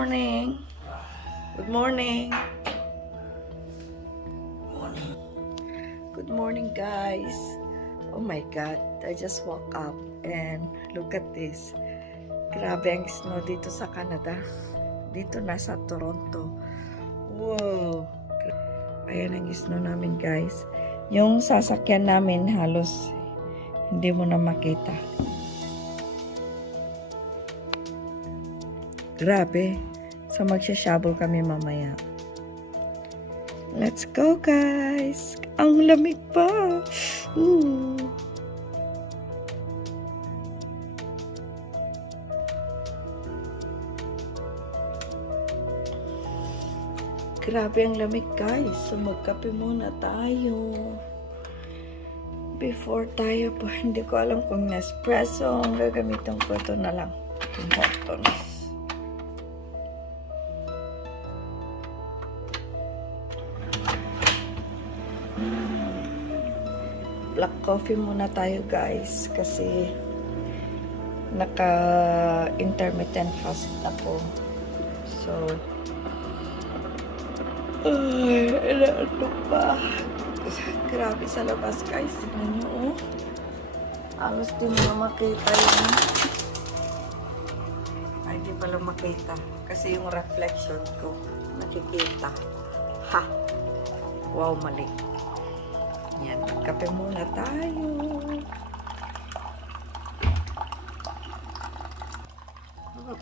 morning. Good morning. Good morning, guys. Oh my God, I just woke up and look at this. Grabe ang snow dito sa Canada. Dito nasa Toronto. Wow. Ayan ang snow namin, guys. Yung sasakyan namin halos hindi mo na makita. Grabe. So magsha-shovel kami mamaya. Let's go, guys. Ang lamig pa. Grabe ang lamig, guys. So magkape muna tayo. Before tayo po, hindi ko alam kung Nespresso ang gagamitin ko. Ito na lang. Tim Hortons. Black coffee muna tayo, guys, kasi naka-intermittent fast ako. So, ano pa? Grabe sa labas, guys. Tignan nyo, oh. Alos din mo makita yun. Ay, di pala makita. Kasi yung reflection ko, nakikita. Ha! Wow, mali. Yan, kape muna tayo.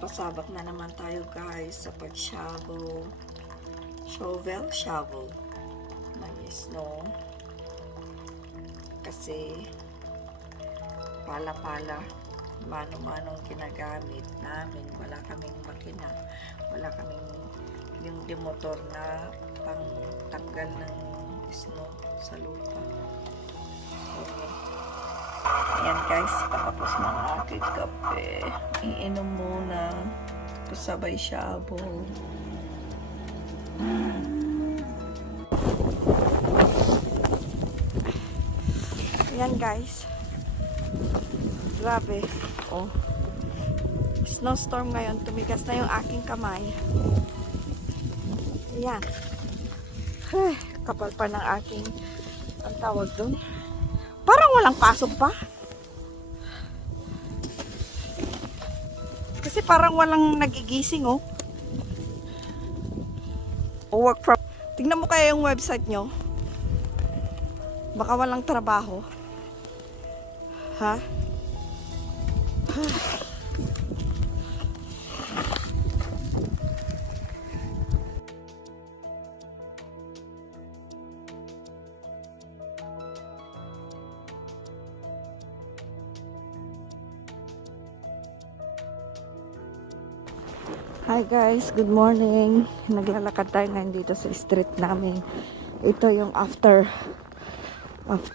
Pasabak na naman tayo, guys, sa pag-shovel. Shovel. Nag-snow. Kasi pala-pala, mano-manong ginagamit namin. Wala kaming makina. Wala kaming yung demotor na pang tanggal ng snow sa lupa. Okay. Ayan, guys, tapos ng aking kape. Iinom muna. Kasabay shovel. Ayan, guys. Grabe. Oh. Snowstorm ngayon. Tumigas na yung aking kamay. Ayan. Kapal pa ng aking, ang tawag doon, parang walang pasok pa. Kasi parang walang nagigising, oh. O work from, tingnan mo kaya yung website nyo. Baka walang trabaho. Ha? Hi guys, good morning. Naglalakad tayo ngayon dito sa street namin. Ito yung after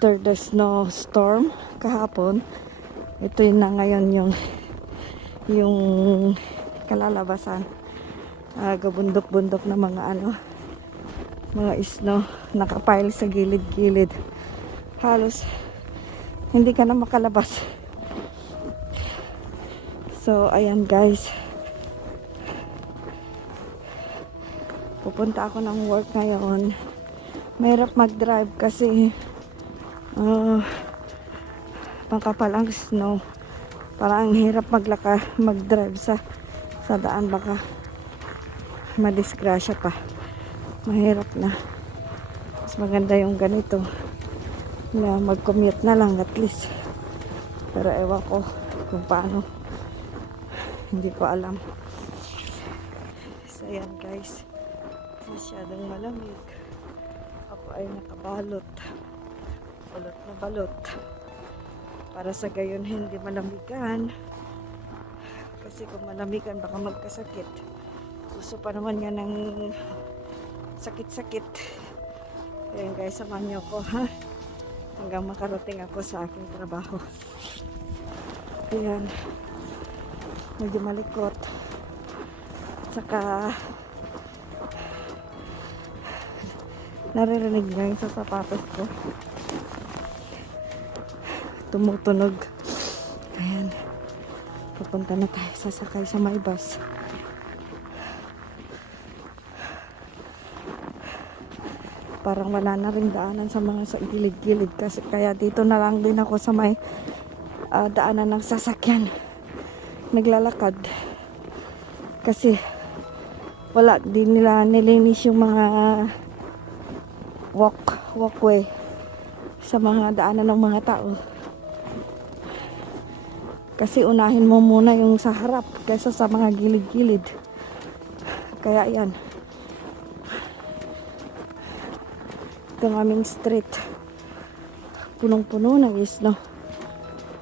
the snowstorm kahapon. Ito yun na ngayon yung kalalabasan. Gabundok-bundok na mga snow nakapile sa gilid-gilid. Halos hindi ka na makalabas. So ayan, guys. Pupunta ako ng work ngayon. Mahirap mag-drive kasi pangkapal ang snow. Parang ang hirap mag-drive sa daan. Baka madisgrasya pa. Mahirap na. Mas maganda yung ganito na mag-commute na lang at least. Pero ewan ko kung paano. Hindi ko alam. So yan, guys. Masyadong malamig. Ako ay nakabalot. Balot na balot. Para sa gayon hindi malamigan. Kasi kung malamigan baka magkasakit. Gusto pa naman yan ng sakit-sakit. Ayan, guys, samahan niyo ako, ha? Hanggang makarating ako sa aking trabaho. Ayan. Medyo malikot. Saka naririnig na yung sa sapatos ko. Tumutunog. Ayan. Pupunta na tayo. Sasakay sa may bus. Parang wala na ring daanan sa mga sa gilid-gilid. Kasi, kaya dito na lang din ako sa may daanan ng sasakyan. Naglalakad. Kasi wala din nila nilinis yung mga walkway sa mga daanan ng mga tao. Kasi unahin mo muna yung sa harap kaysa sa mga gilid-gilid. Kaya yan. Itong aming street. Punong-puno ng isno.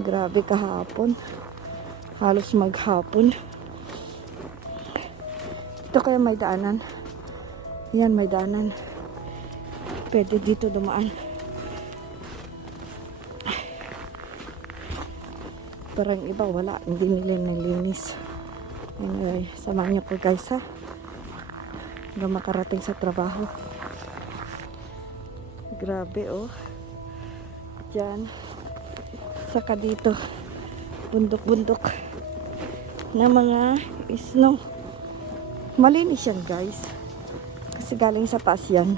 Grabe kahapon. Halos maghapon. Ito kaya may daanan. Yan, may daanan. Pwede dito dumaan. Parang iba wala. Hindi nila nalinis. Anyway, samahan niyo ko guys ha. Hanggang makarating sa trabaho. Grabe oh. Diyan. Saka dito. Bundok-bundok na mga snow. Malinis yan guys. Kasi galing sa taas yan.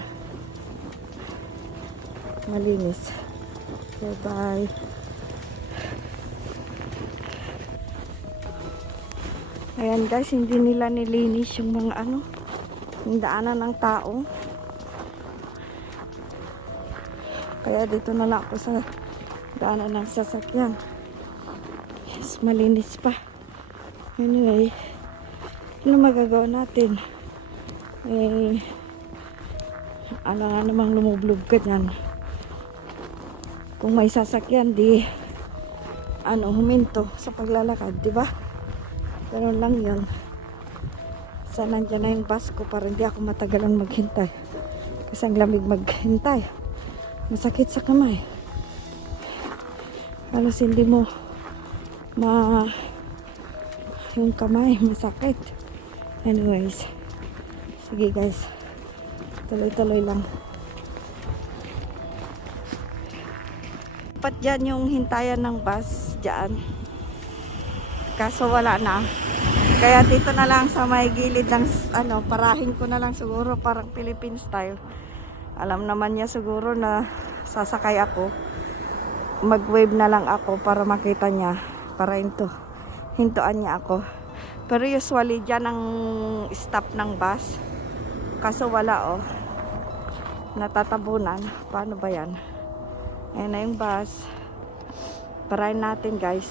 Malinis. Okay, bye. Ayan guys, hindi nila nilinis yung mga yung daanan ng tao. Kaya dito na lang ako sa daanan ng sasakyan. Yes, malinis pa. Anyway, ano magagawa natin? Eh, ano nga namang lumublob ka dyan. Kung may sasakyan, di huminto sa paglalakad, di ba? Pero lang yun. Sana nandiyan na yung bus ko para hindi ako matagalan maghintay. Kasi ang lamig maghintay. Masakit sa kamay. Halos hindi mo yung kamay masakit. Anyways, sige guys, tuloy-tuloy lang. Dapat dyan yung hintayan ng bus dyan, kaso wala na. Kaya dito na lang sa may gilid ng parahin ko na lang siguro, parang Philippine style. Alam naman niya siguro na sasakay ako. Mag-wave na lang ako para makita niya, para hintuan niya ako. Pero usually dyan ang stop ng bus. Kaso wala oh. Natatabunan. Paano ba yan? Ayan na yung bus. Parahin natin guys.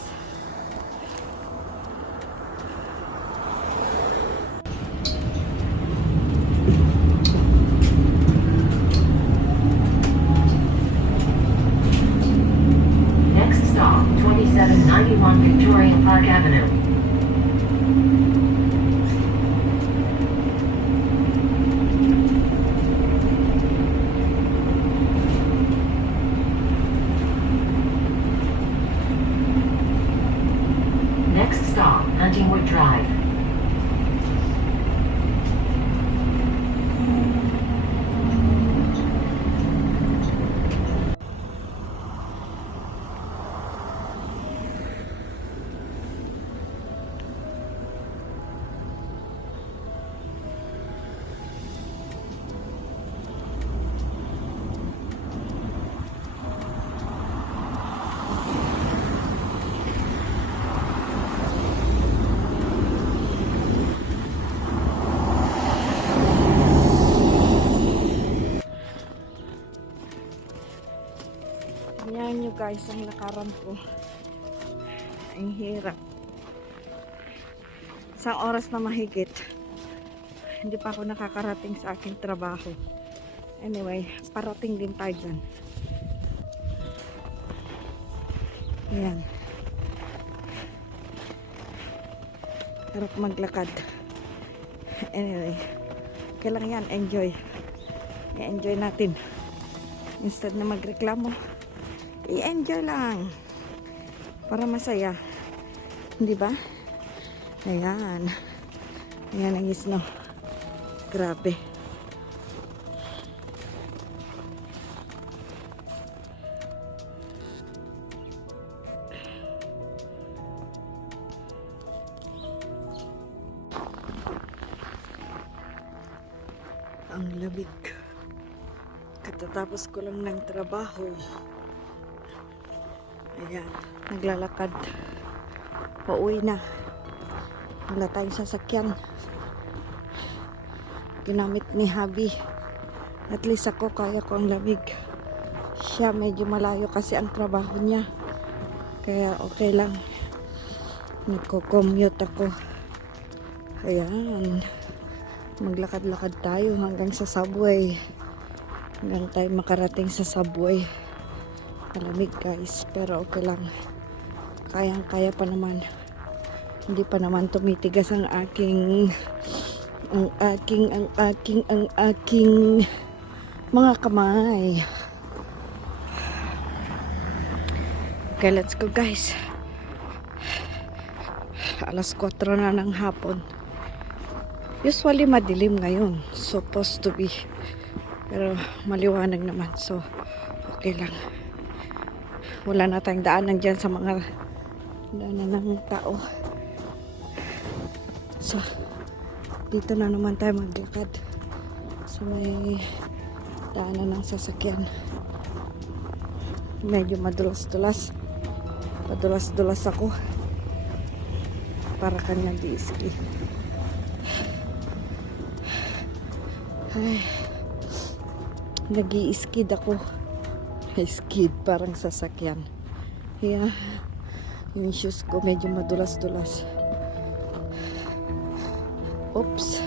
Next stop, 2791 Victoria Park Avenue. Next stop, Huntingwood Drive. Yan nyo guys, ang lakaran ko. Ang hirap. Isang oras na mahigit. Hindi pa ako nakakarating sa aking trabaho. Anyway, parating din tayo dyan. Ayan. Harap maglakad. Anyway, kailangan yan, enjoy. I-enjoy natin. Instead na magreklamo, i-enjoy lang para masaya, hindi ba? Ayan, ayan ang snow. Grabe. Ang lamig. Katatapos ko lang ng trabaho. Ayan, naglalakad. Pauwi na. Wala tayong sasakyan. Ginamit ni Habi. At least ako, kaya ko ang lamig. Siya medyo malayo kasi ang trabaho niya. Kaya okay lang. Nagko-commute ako. Ayan. Maglakad-lakad tayo hanggang sa subway. Hanggang tayo makarating sa subway. Malamig guys, pero okay lang. Kayang-kaya pa naman. Hindi pa naman tumitigas ang aking mga kamay. Okay, let's go guys. Alas 4 na ng hapon. Usually madilim ngayon. Supposed to be. Pero maliwanag naman. So, okay lang. Wala na tayong daanan dyan sa mga daanan ng tao. So, dito na naman tayo maglakad. So, may daanan ng sasakyan. Medyo madulas-dulas. Padulas-dulas ako. Para kang nag-i-ski. Ay, nag-i-skid ako. Skid, parang sasakyan. Yeah. Yung shoes ko medyo madulas-dulas. Oops.